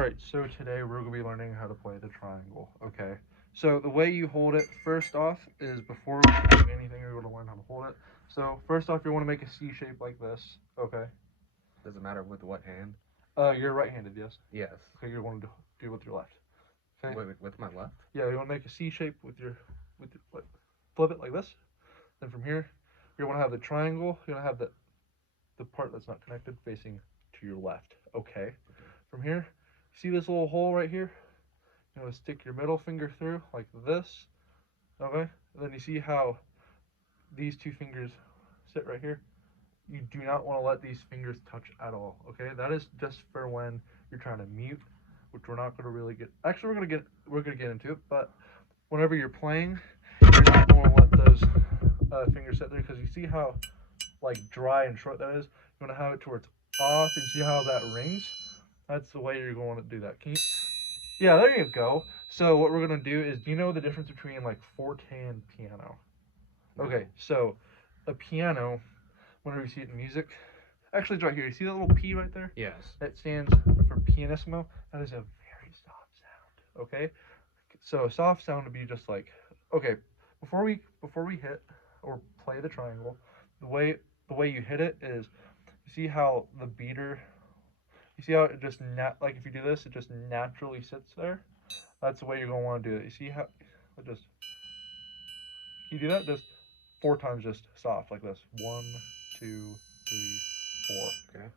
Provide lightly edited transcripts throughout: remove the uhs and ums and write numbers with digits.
Alright, so today we're going to be learning how to play the triangle, okay? So the way you hold it, first off, is before we do anything, you're going to learn how to hold it. So first off, you want to make a C shape like this, okay? Does it matter with what hand? You're right-handed, yes? Yes. Okay, you're going to do it with your left. Okay? Wait, with my left? Yeah, you want to make a C shape with your flip it like this. Then from here, you want to have the triangle, you're going to have the part that's not connected facing to your left, okay? From here, see this little hole right here? You want to stick your middle finger through like this, okay? And then you see how these two fingers sit right here? You do not want to let these fingers touch at all, okay? That is just for when you're trying to mute, which we're not going to really get. Actually, we're gonna get into it, but whenever you're playing, you're not going to let those fingers sit there because you see how like dry and short that is. You want to have it towards off, and see how that rings. That's the way you're going to do that. Can you? Yeah, there you go. So what we're gonna do is, do you know the difference between like forte and piano? Okay, so a piano, whenever you see it in music, actually it's right here. You see that little P right there? Yes. That stands for pianissimo. That is a very soft sound. Okay, so a soft sound would be just like, okay, before we hit or play the triangle, the way you hit it is, you see how the beater, you see how it just like if you do this, it just naturally sits there. That's the way you're gonna want to do it. You see how it just, you do that just 4 times, just soft like this. 1, 2, 3, 4. Okay.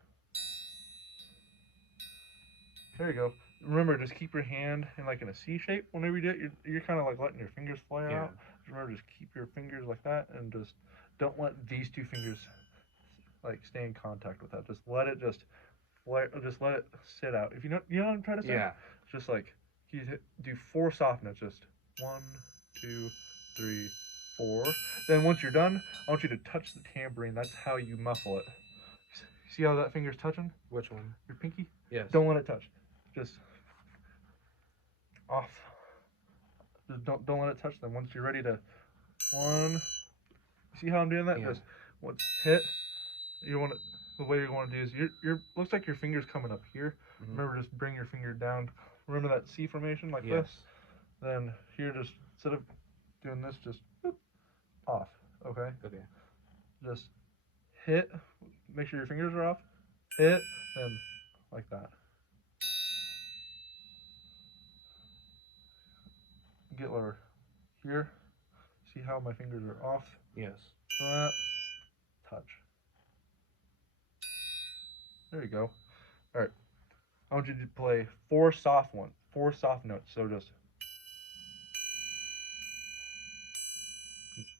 There you go. Remember, just keep your hand in like in a C shape. Whenever you do it, you're kind of like letting your fingers flare out. Just remember, just keep your fingers like that, and just don't let these two fingers like stay in contact with that. Just let it just let it sit out. If you know what I'm trying to say? Yeah. It's just like you do 4 soft notes. Just 1, 2, 3, 4. Then once you're done, I want you to touch the tambourine. That's how you muffle it. See how that finger's touching? Which one? Your pinky? Yes. Don't let it touch. Just off. Just don't let it touch them. Once you're ready to 1. See how I'm doing that? Yeah. Just once hit. You want to, the way you're going to do is your looks like your finger's coming up here. Mm-hmm. Remember, just bring your finger down. Remember that C formation like Yes. this? Then here, just instead of doing this, just boop, off. Okay? Okay. Just hit. Make sure your fingers are off. Hit, then like that. Get lower. Here. See how my fingers are off? Yes. That. Touch. There you go. Alright. I want you to play 4 soft ones. 4 soft notes. So just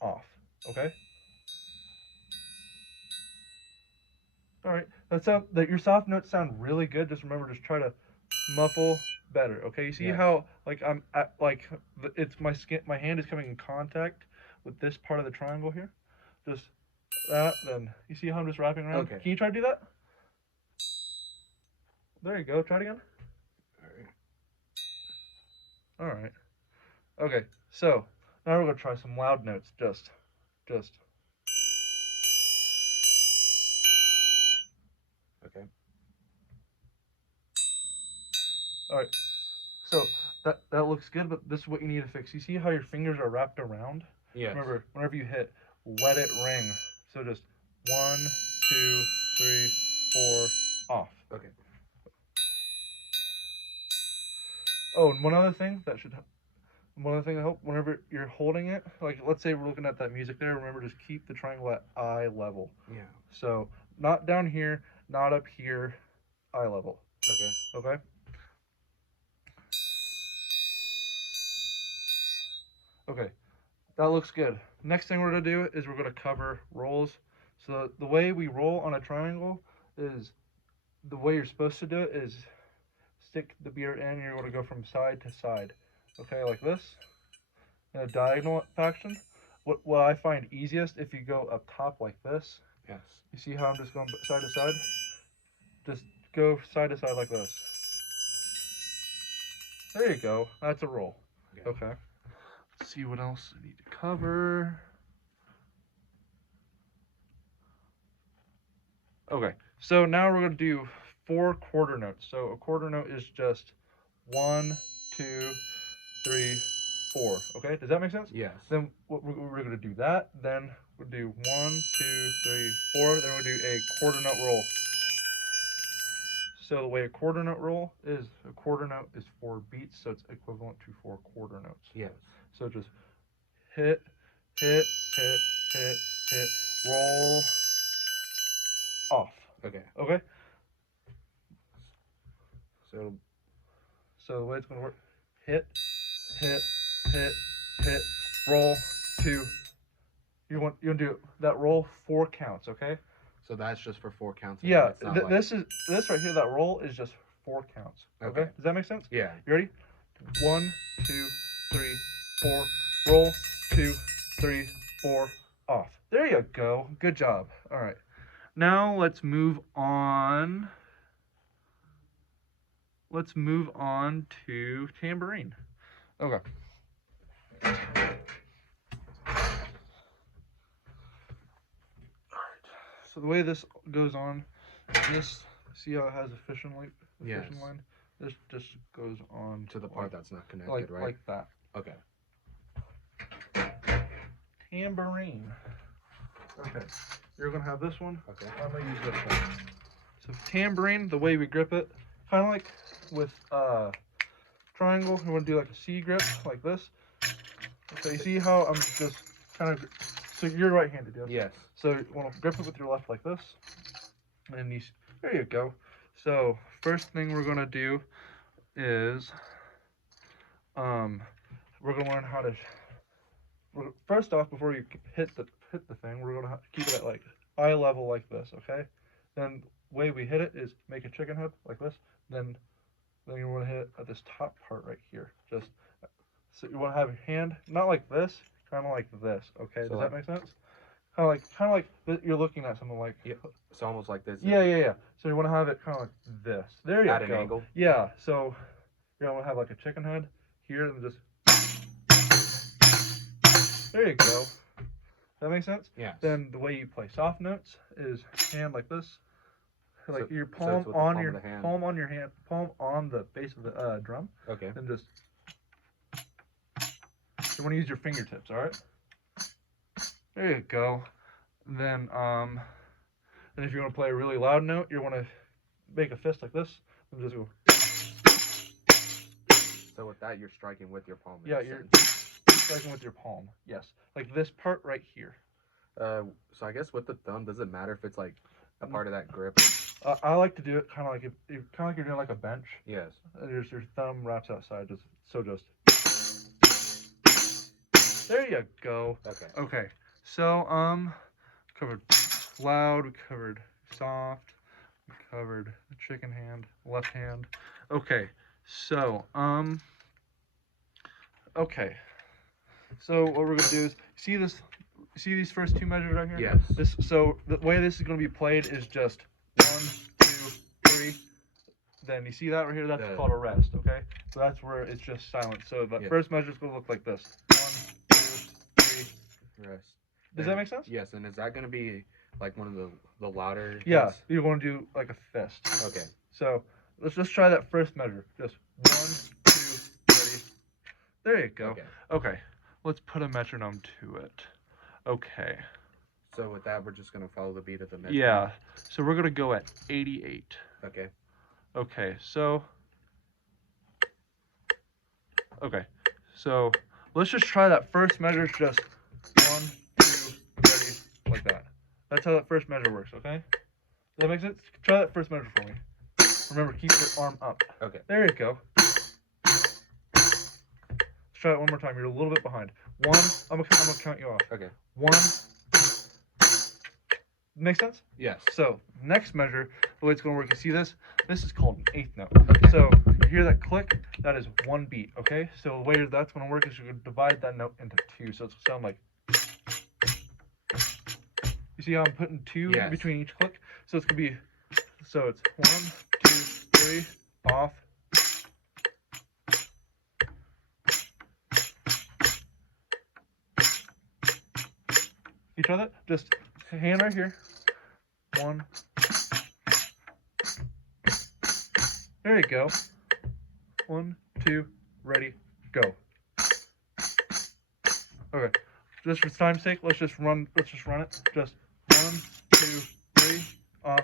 off. Okay? Alright. That your soft notes sound really good. Just remember, just try to muffle better. Okay? You see how like it's my hand is coming in contact with this part of the triangle here? Just that, then you see how I'm just wrapping around? Okay. Can you try to do that? There you go. Try it again. Alright. Okay, so now we're gonna try some loud notes. Just. Okay. Alright. So that looks good, but this is what you need to fix. You see how your fingers are wrapped around? Yes. Remember, whenever you hit, let it ring. So just 1, 2, 3, 4, off. Okay. Oh, and one other thing that help, whenever you're holding it, like let's say we're looking at that music there, remember, just keep the triangle at eye level. Yeah. So not down here, not up here, eye level. Okay. Okay? Okay, that looks good. Next thing we're going to do is we're going to cover rolls. So the way we roll on a triangle is, the way you're supposed to do it is stick the beer in, you're going to go from side to side. Okay, like this, in a diagonal fashion. What I find easiest, if you go up top like this, Yes. you see how I'm just going side to side? Just go side to side like this. There you go. That's a roll. Okay. Let's see what else I need to cover. Okay. So now we're going to do 4 quarter notes. So a quarter note is just 1, 2, 3, 4. Okay, does that make sense? Yes. Then we're gonna do that. Then we'll do 1, 2, 3, 4. Then we'll do a quarter note roll. So the way a quarter note roll is, a quarter note is 4 beats, so it's equivalent to 4 quarter notes. Yes. So just hit, hit, hit, hit, hit, roll, off. Okay. Okay. So the way it's gonna work: hit, hit, hit, hit, roll, 2. You want to do that roll 4 counts. Okay. So that's just for 4 counts. Yeah. It's not like... This right here. That roll is just 4 counts. Okay. Does that make sense? Yeah. You ready? 1, 2, 3, 4. Roll, 2, 3, 4. Off. There you go. Good job. All right. Now let's move on. Let's move on to tambourine. Okay. So the way this goes on, see how it has a fishing line? Yes. Fishing line? This just goes on To the part that's not connected, right? Like that. Okay. Tambourine. Okay. You're gonna have this one. Okay. I'm gonna use this one. So tambourine, the way we grip it, kind of like with triangle, we want to do like a C grip, like this. Okay, you see how I'm just kind of, so you're right-handed, yes? Yes. So you want to grip it with your left like this, and there you go. So first thing we're gonna do is, we're gonna learn how to. First off, before you hit the thing, we're gonna keep it at like eye level like this, okay? Then way we hit it is make a chicken head like this. Then you want to hit it at this top part right here. Just so you want to have your hand not like this, kind of like this, okay? So Does that make sense? Kind of like you're looking at something like. Yeah. It's almost like this. Yeah. So you want to have it kind of like this. There you go. At an angle. Yeah. So you're gonna have like a chicken head here and just. There you go. That makes sense? Yeah. Then the way you play soft notes is hand like this. Like so, your palm so on your palm on your hand, palm on the base of the drum. Okay. And just you want to use your fingertips, all right? There you go. Then if you want to play a really loud note, you want to make a fist like this and just go. So with that, you're striking with your palm. Yeah, you're striking with your palm. Yes, like this part right here. So I guess with the thumb, does it matter if it's like a part of that grip? I like to do it kind of like you're doing like a bench. Yes. Your thumb wraps outside, just. There you go. Okay. Okay. So covered loud, we covered soft, we covered the chicken hand, left hand. Okay. So okay. So what we're gonna do is see these first 2 measures right here? Yes. So the way this is gonna be played is just 1, 2, 3. Then you see that right here? That's called a rest, okay? So that's where it's just silent. So the first measure is gonna look like this. 1, 2, 3. Rest. Does that make sense? Yes. And is that gonna be like one of the louder? Yeah. hits? You want to do like a fist. Okay. So let's just try that first measure. Just 1, 2, 3. There you go. Okay. Let's put a metronome to it. Okay. So with that, we're just gonna follow the beat of the metronome. Yeah. So we're gonna go at 88. Okay. Okay. So let's just try that first measure. Just 1, 2, 3, like that. That's how that first measure works. Okay. Does that make sense? Try that first measure for me. Remember, keep your arm up. Okay. There you go. Let's try it one more time. You're a little bit behind. 1. I'm gonna count you off. Okay. 1. Make sense? Yes. So next measure, the way it's gonna work. You see this? This is called an 8th note. Okay. So you hear that click? That is 1 beat. Okay. So the way that's gonna work is you're gonna divide that note into 2. So it's gonna sound like. You see how I'm putting 2 Yes. between each click? So it's gonna be. So it's 1, 2, 3, off. You try that? Just hand right here. 1. There you go. 1, 2, ready, go. Okay. Just for time's sake, let's just run it. Just 1, 2, 3, off.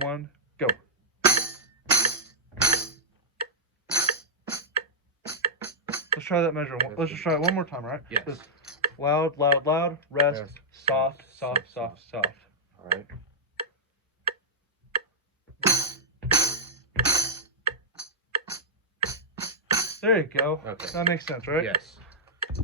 1, go. Let's try that measure. Let's just try it one more time, all right? Yes. Just loud, loud, loud. Rest. Yes. Soft, soft, soft, soft. All right. There you go. Okay. That makes sense, right? Yes.